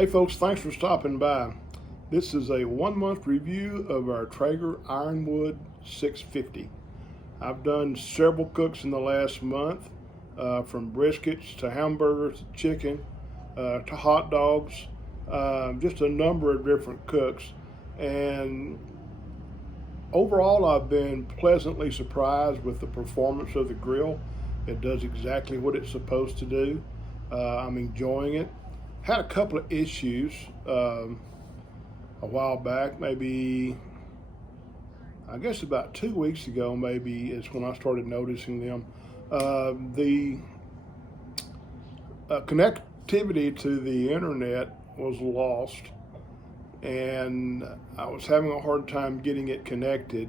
Hey folks, thanks for stopping by. This is a 1 month review of our Traeger Ironwood 650. I've done several cooks in the last month, from briskets to hamburgers to chicken to hot dogs, just a number of different cooks. And overall, I've been pleasantly surprised with the performance of the grill. It does exactly what it's supposed to do. I'm enjoying it. Had a couple of issues a while back, maybe I guess about 2 weeks ago, maybe is when I started noticing them. The connectivity to the internet was lost, and I was having a hard time getting it connected.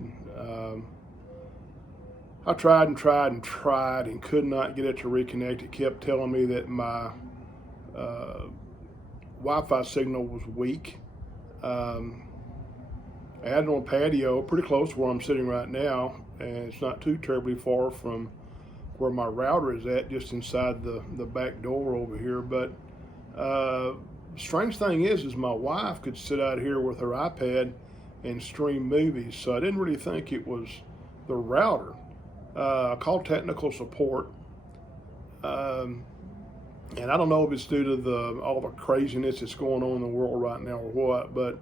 I tried and tried and tried and could not get it to reconnect. It kept telling me that my Wi-Fi signal was weak. I had it on a patio pretty close to where I'm sitting right now, and it's not too terribly far from where my router is at, just inside the back door over here. But strange thing is my wife could sit out here with her iPad and stream movies, so I didn't really think it was the router. I called technical support, and I don't know if it's due to all the craziness that's going on in the world right now or what, but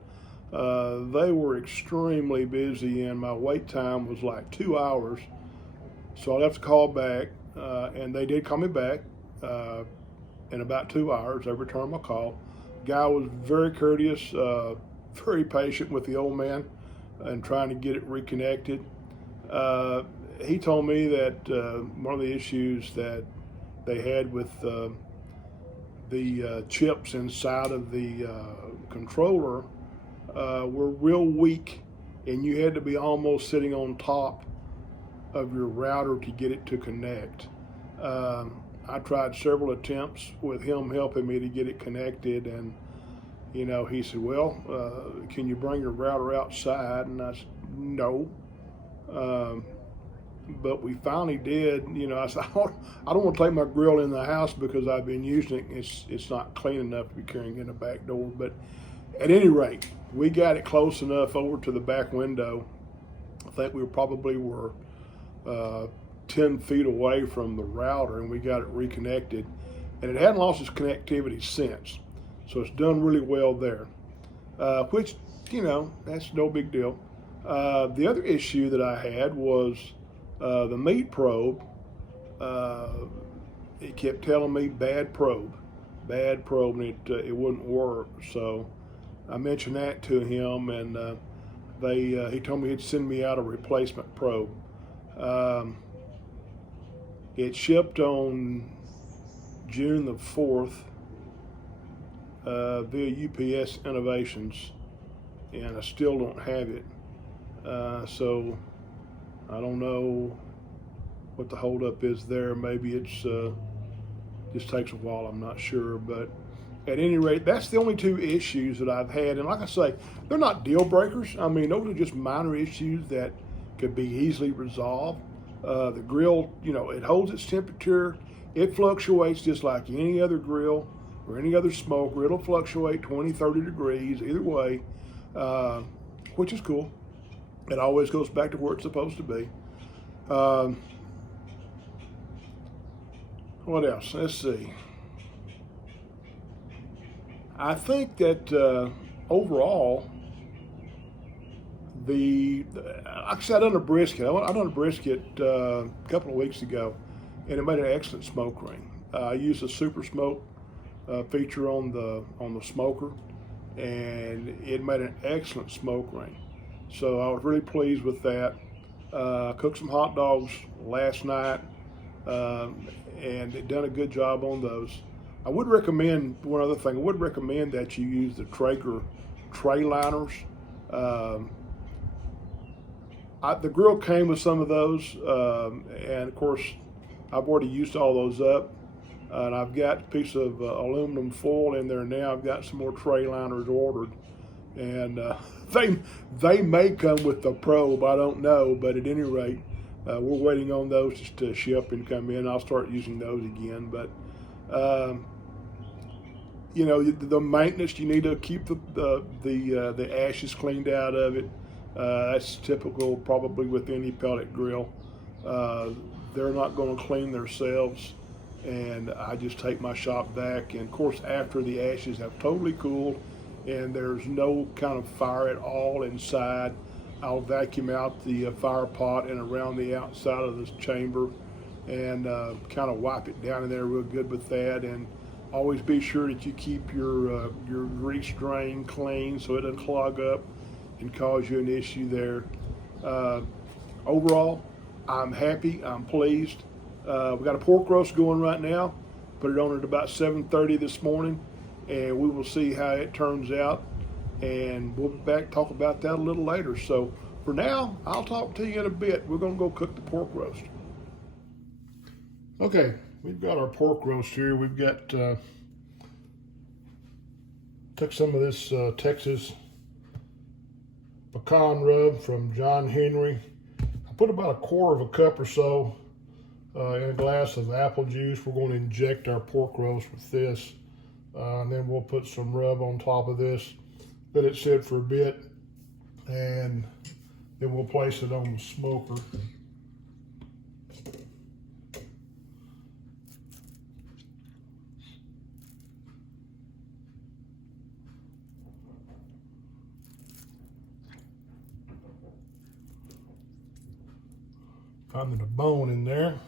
they were extremely busy, and my wait time was like 2 hours. So I left a call back, and they did call me back in about 2 hours. They returned my call. Guy was very courteous, very patient with the old man and trying to get it reconnected. He told me that one of the issues that they had with the chips inside of the controller were real weak, and you had to be almost sitting on top of your router to get it to connect. I tried several attempts with him helping me to get it connected, and he said, well, can you bring your router outside? And I said, no. But we finally did. I said, I don't want to take my grill in the house because I've been using it. It's not clean enough to be carrying in the back door. But at any rate, we got it close enough over to the back window. I think we probably were 10 feet away from the router, and we got it reconnected. And it hadn't lost its connectivity since. So it's done really well there, which, that's no big deal. The other issue that I had was the meat probe. It kept telling me bad probe, and it wouldn't work. So I mentioned that to him, and he told me he'd send me out a replacement probe. It shipped on June the 4th via UPS Innovations, and I still don't have it. So I don't know what the holdup is there. Maybe it's just takes a while. I'm not sure, but at any rate, that's the only two issues that I've had. And like I say, they're not deal breakers. I mean, those are just minor issues that could be easily resolved. The grill, it holds its temperature. It fluctuates just like any other grill or any other smoker. It'll fluctuate 20, 30 degrees either way, which is cool. It always goes back to where it's supposed to be. What else? Let's see. I think that overall, like I said, I done a brisket. I done a brisket a couple of weeks ago, and it made an excellent smoke ring. I used a super smoke feature on the smoker, and it made an excellent smoke ring. So I was really pleased with that. Cooked some hot dogs last night, and it done a good job on those. I would recommend, one other thing, I would recommend that you use the Traeger tray liners. The grill came with some of those, and of course, I've already used all those up. And I've got a piece of aluminum foil in there now. I've got some more tray liners ordered. And they may come with the probe, I don't know, but at any rate, we're waiting on those to ship and come in. I'll start using those again. But you know, the maintenance, you need to keep the ashes cleaned out of it. That's typical probably with any pellet grill. They're not going to clean themselves, and I just take my shop vac. And of course, after the ashes have totally cooled and there's no kind of fire at all inside, I'll vacuum out the fire pot and around the outside of this chamber, and kind of wipe it down in there real good with that. And always be sure that you keep your grease drain clean so it doesn't clog up and cause you an issue there. Overall, I'm happy. I'm pleased. We got a pork roast going right now. Put it on at about 7:30 this morning, and we will see how it turns out. And we'll be back talk about that a little later. So for now, I'll talk to you in a bit. We're going to go cook the pork roast. Okay, we've got our pork roast here. We've got took some of this Texas pecan rub from John Henry. I put about a quarter of a cup or so in a glass of apple juice. We're going to inject our pork roast with this, and then we'll put some rub on top of this. Let it sit for a bit, and then we'll place it on the smoker. Finding a bone in there.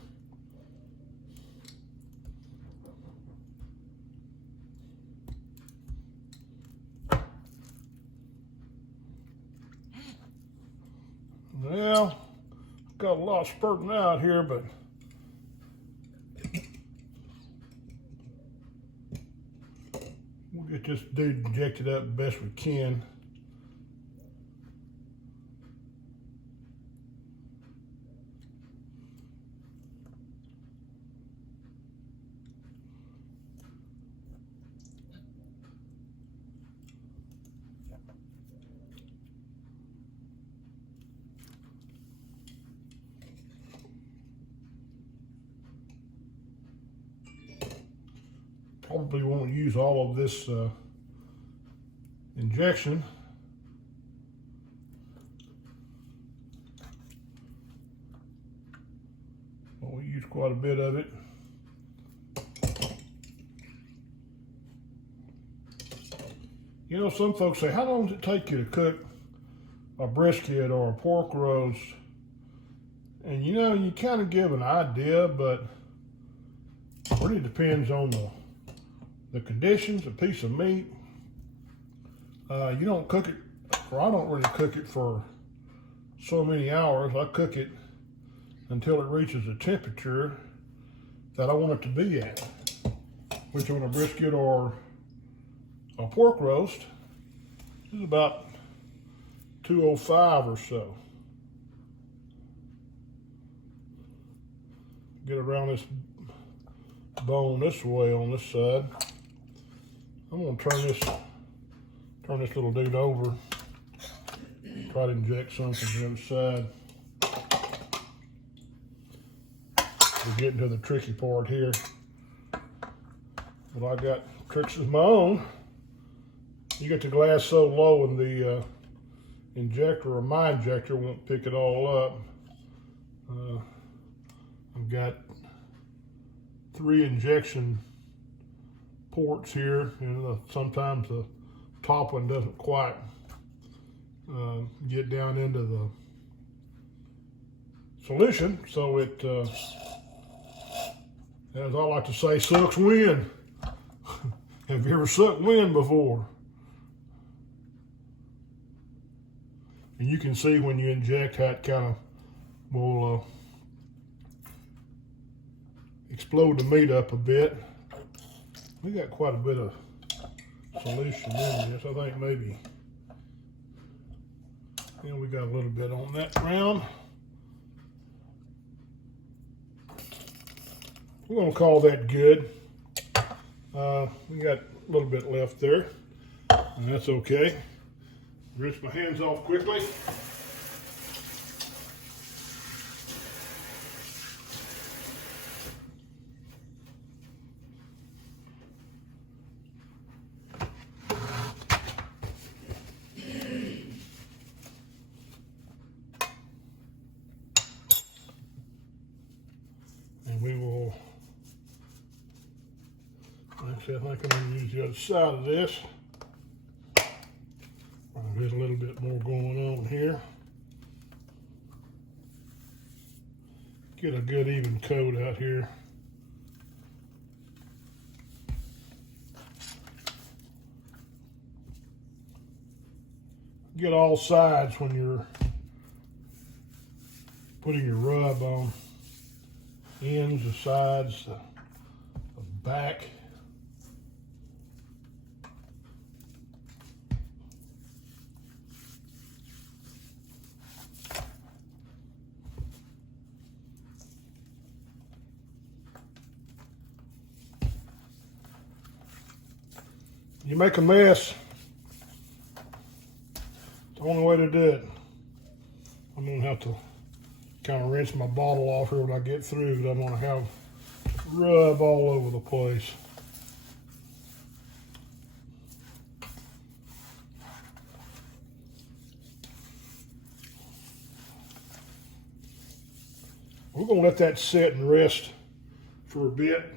Well, got a lot spurting out here, but we'll get this dude injected up the best we can. Probably won't use all of this injection. But we'll use quite a bit of it. You know, some folks say, how long does it take you to cook a brisket or a pork roast? And you know, you kind of give an idea, but it really depends on the conditions, a piece of meat. You don't cook it, or I don't really cook it for so many hours. I cook it until it reaches a temperature that I want it to be at, which on a brisket or a pork roast is about 205 or so. Get around this bone this way on this side. I'm gonna turn this little dude over. Try to inject some from the other side. We're getting to the tricky part here. But I got tricks of my own. You get the glass so low and the injector, or my injector, won't pick it all up. I've got 3 injection ports here, and sometimes the top one doesn't quite get down into the solution, so it, as I like to say, sucks wind. Have you ever sucked wind before? And you can see when you inject how it kind of will explode the meat up a bit. We got quite a bit of solution in this. I think maybe, you know, we got a little bit on that round. We're gonna call that good. We got a little bit left there, and that's okay. Rinse my hands off quickly. See, I think I'm going to use the other side of this. There's a little bit more going on here. Get a good even coat out here. Get all sides when you're putting your rub on. Ends, the sides, the back. You make a mess, it's the only way to do it. I'm gonna have to kind of rinse my bottle off here when I get through, but I'm gonna have rub all over the place. We're gonna let that sit and rest for a bit.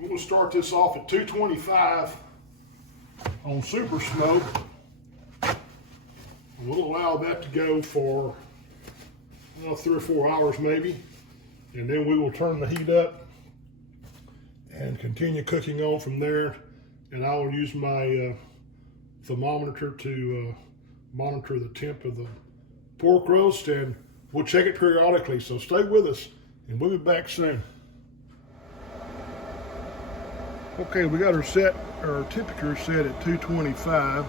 I'm going to start this off at 225 on super smoke. We'll allow that to go for 3 or 4 hours maybe, and then we will turn the heat up and continue cooking on from there. And I will use my thermometer to monitor the temp of the pork roast, and we'll check it periodically. So stay with us, and we'll be back soon. Okay, we got our temperature set at 225,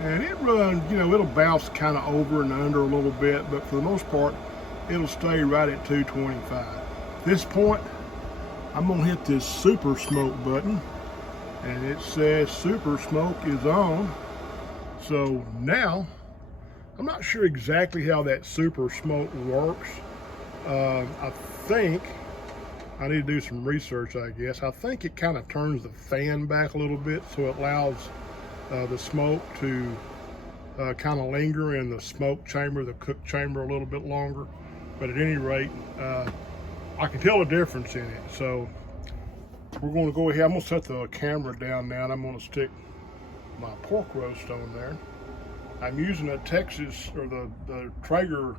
and it runs, it'll bounce kind of over and under a little bit, but for the most part, it'll stay right at 225. At this point, I'm gonna hit this super smoke button, and it says super smoke is on. So now, I'm not sure exactly how that super smoke works. I think I need to do some research, I guess. I think it kind of turns the fan back a little bit, so it allows the smoke to kind of linger in the smoke chamber, the cook chamber, a little bit longer. But at any rate, I can tell a difference in it. So we're going to go ahead. I'm going to set the camera down now, and I'm going to stick my pork roast on there. I'm using a Texas, or the Traeger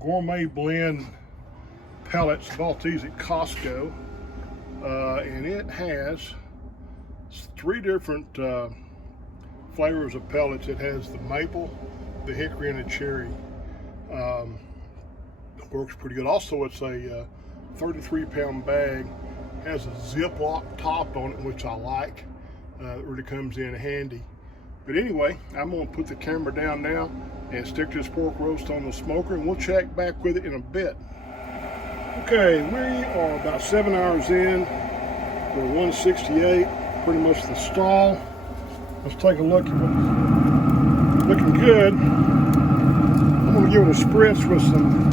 Gourmet Blend pellets. Bought these at Costco, and it has 3 different flavors of pellets. It has the maple, the hickory, and the cherry. It works pretty good. Also, it's a 33-pound bag. Has a Ziploc top on it, which I like. It really comes in handy. But anyway, I'm going to put the camera down now and stick this pork roast on the smoker, and we'll check back with it in a bit. Okay, we are about 7 hours in. We're 168, pretty much the stall. Let's take a look at what's looking good. I'm going to give it a spritz with some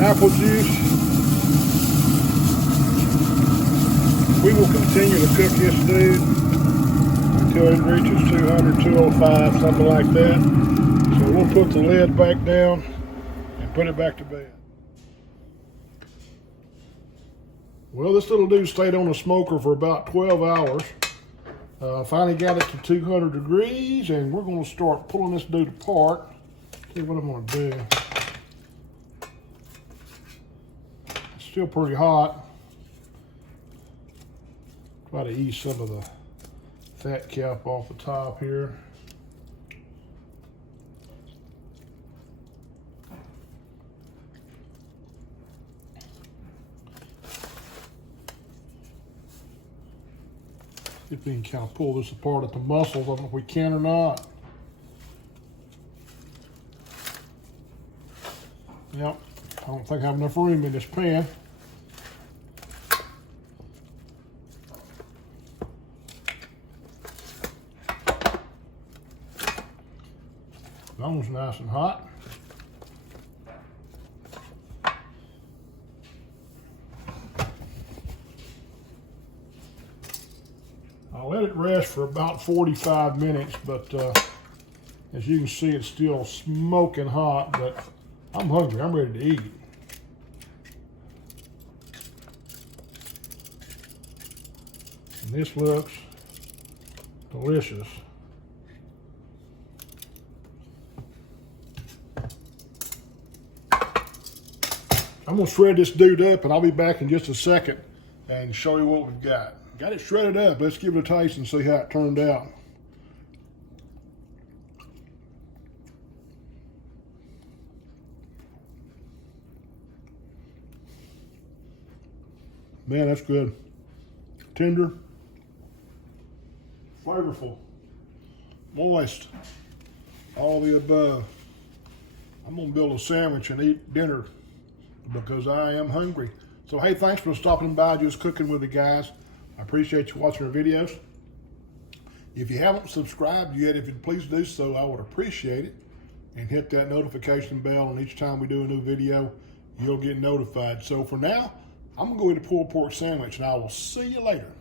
apple juice. We will continue to cook this dude until it reaches 200, 205, something like that. So we'll put the lid back down and put it back to bed. Well, this little dude stayed on the smoker for about 12 hours. Finally got it to 200 degrees, and we're going to start pulling this dude apart. See what I'm going to do. It's still pretty hot. Try to ease some of the fat cap off the top here. See if we can kind of pull this apart at the muscles. I don't know if we can or not. Yep, I don't think I have enough room in this pan. That one's nice and hot. I'll let it rest for about 45 minutes, but as you can see, it's still smoking hot, but I'm hungry. I'm ready to eat. And this looks delicious. I'm gonna shred this dude up, and I'll be back in just a second and show you what we've got. Got it shredded up. Let's give it a taste and see how it turned out. Man, that's good. Tender, flavorful, moist, all the above. I'm gonna build a sandwich and eat dinner because I am hungry. So hey, thanks for stopping by Just Cooking with the Guys. I appreciate you watching our videos. If you haven't subscribed yet, if you'd please do so, I would appreciate it. And hit that notification bell, and each time we do a new video, you'll get notified. So for now, I'm going to pull a pork sandwich, and I will see you later.